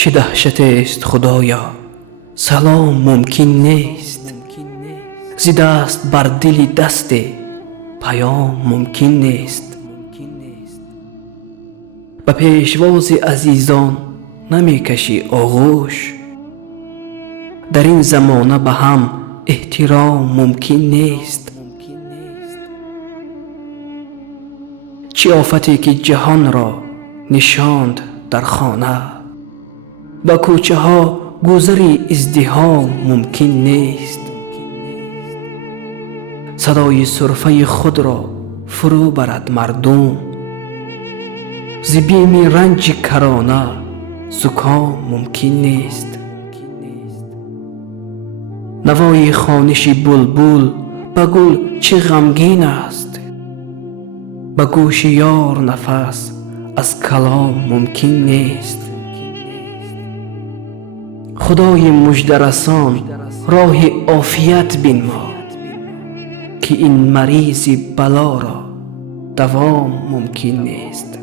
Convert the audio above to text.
چه دهشت است خدایا، سلام ممکن نیست. ز دست بر دل دست پیام ممکن نیست. به پیشواز عزیزان نمی کشی آغوش، در این زمانه به هم احترام ممکن نیست. چه آفتی که جهان را نشاند در خانه، با کوچه ها گذری ازدحام ممکن نیست. صدای سرفه خود را فرو برد مردم، ز بیم رنج کرانه زکام ممکن نیست. نوای خوانش بلبل به گل چه غمگین است، به گوش یار نفس از کلام ممکن نیست. خدای مژده رسان راه عافیت بنما، که این مریض بلا را دوام ممکن نیست.